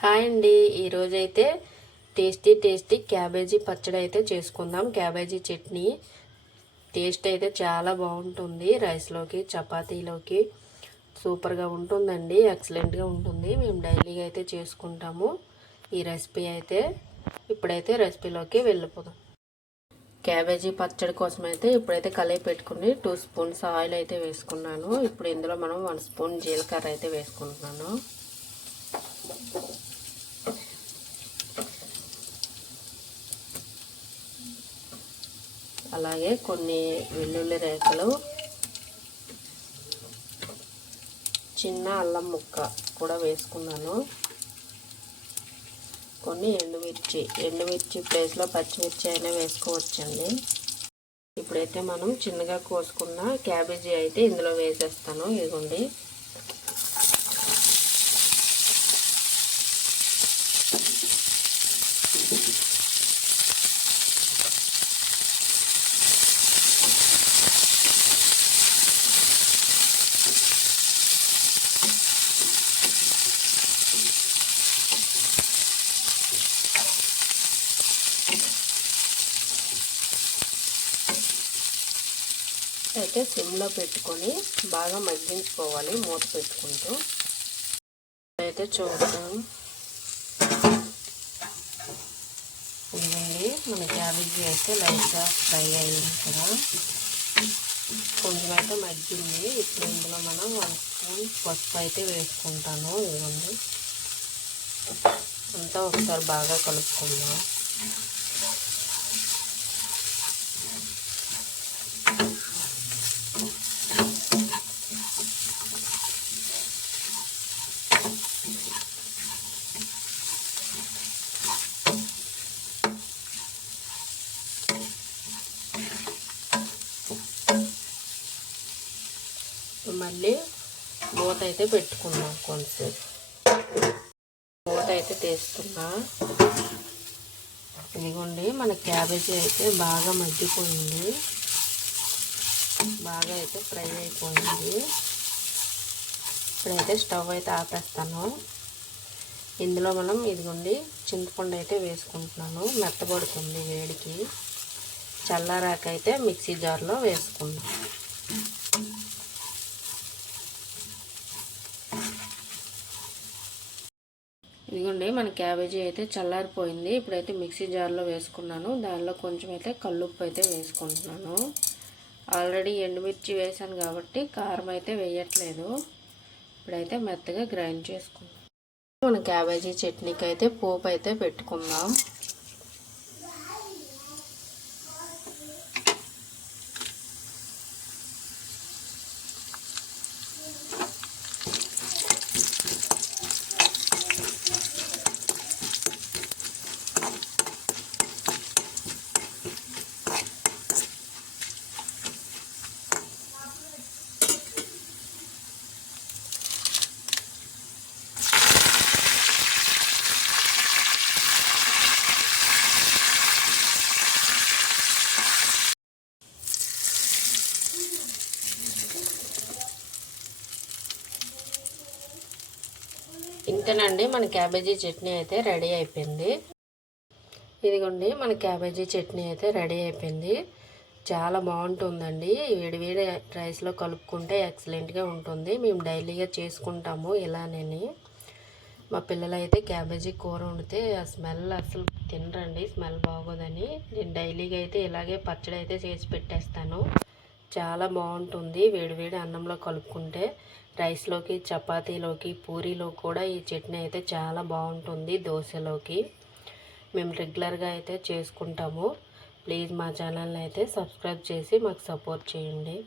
Hi అండి. ఈరోజైతే tasty tasty cabbage పచ్చడి అయితే చేసుకుందాం. క్యాబేజీ చట్నీ. టేస్ట్ అయితే చాలా బాగుంటుంది. రైస్లోకి చపాతీలోకి సూపర్గా ఉంటుందండి. ఎక్సలెంట్గా ఉంటుంది. మేము డైలీగా అయితే చేసుకుంటాము. ఈ రెసిపీ అయితే ఇప్పుడైతే రెసిపీలోకి వెళ్ళిపోదాం. క్యాబేజీ పచ్చడి కోసం అయితే ఇప్పుడైతే కలయి పెట్టుకుని టూ స్పూన్స్ ఆయిల్ అయితే వేసుకున్నాను. ఇప్పుడు ఇందులో మనం వన్ స్పూన్ జీలకర్ర అయితే వేసుకుంటున్నాను. అలాగే కొన్ని వెల్లుల్లి రేఖలు చిన్న అల్లం ముక్క కూడా వేసుకున్నాను. కొన్ని ఎండుమిర్చి ఎండుమిర్చి ప్లేస్లో పచ్చిమిర్చి అయినా వేసుకోవచ్చండి. ఇప్పుడైతే మనం చిన్నగా కోసుకున్న క్యాబేజీ అయితే ఇందులో వేసేస్తాను ఇదిగోండి. అయితే సిమ్లో పెట్టుకొని బాగా మగ్గించుకోవాలి మూత పెట్టుకుంటూ. అయితే చూద్దాం. ఇవ్వండి మన క్యాబేజీ అయితే లైట్గా ఫ్రై అయింది కదా. కొంచెం అయితే మగ్గింది. ఇప్పుడు ఇందులో మనం వన్ స్పూన్ పసుపు అయితే వేసుకుంటాను. ఇదిగోండి. అంతా ఒకసారి బాగా కలుపుకుందాం. మళ్ళీ మూత అయితే పెట్టుకున్నాం కొంతసేపు మూత అయితే తీస్తున్నా. ఇదిగోండి మన క్యాబేజీ అయితే బాగా మగ్గిపోయింది. బాగా అయితే ఫ్రై అయిపోయింది. ఇప్పుడైతే స్టవ్ అయితే ఆపేస్తాను. ఇందులో మనం ఇదిగోండి చింతపండు అయితే వేసుకుంటున్నాను. మెత్తబడుతుంది వేడికి. చల్లారాకైతే మిక్సీ జార్లో వేసుకుందాం ఇదిగోండి మన క్యాబేజీ అయితే చల్లారిపోయింది. ఇప్పుడైతే మిక్సీ జార్లో వేసుకున్నాను. దానిలో కొంచెం అయితే కల్లుప్పు అయితే వేసుకుంటున్నాను. ఆల్రెడీ ఎండుమిర్చి వేసాను కాబట్టి కారం అయితే వేయట్లేదు. ఇప్పుడైతే మెత్తగా గ్రైండ్ చేసుకుంటాం మన క్యాబేజీ చట్నీకి అయితే పోపు అయితే పెట్టుకుందాం. ఇంతేనండి మన క్యాబేజీ చట్నీ అయితే రెడీ అయిపోయింది. ఇదిగోండి మన క్యాబేజీ చట్నీ అయితే రెడీ అయిపోయింది. చాలా బాగుంటుందండి. వేడివేడి రైస్లో కలుపుకుంటే ఎక్సలెంట్గా ఉంటుంది. మేము డైలీగా చేసుకుంటాము ఇలానే మా పిల్లలైతే క్యాబేజీ కూర వండితే ఆ స్మెల్ అసలు తినరండి స్మెల్ బాగోదని. నేను డైలీగా అయితే ఇలాగే పచ్చడి అయితే చేసి పెట్టేస్తాను. చాలా బాగుంటుంది. వేడివేడి అన్నంలో కలుపుకుంటే రైస్లోకి చపాతీలోకి పూరీలో కూడా ఈ చట్నీ అయితే చాలా బాగుంటుంది దోశలోకి. మేము రెగ్యులర్గా అయితే చేసుకుంటాము. ప్లీజ్ మా ఛానల్ని అయితే సబ్స్క్రైబ్ చేసి మాకు సపోర్ట్ చేయండి.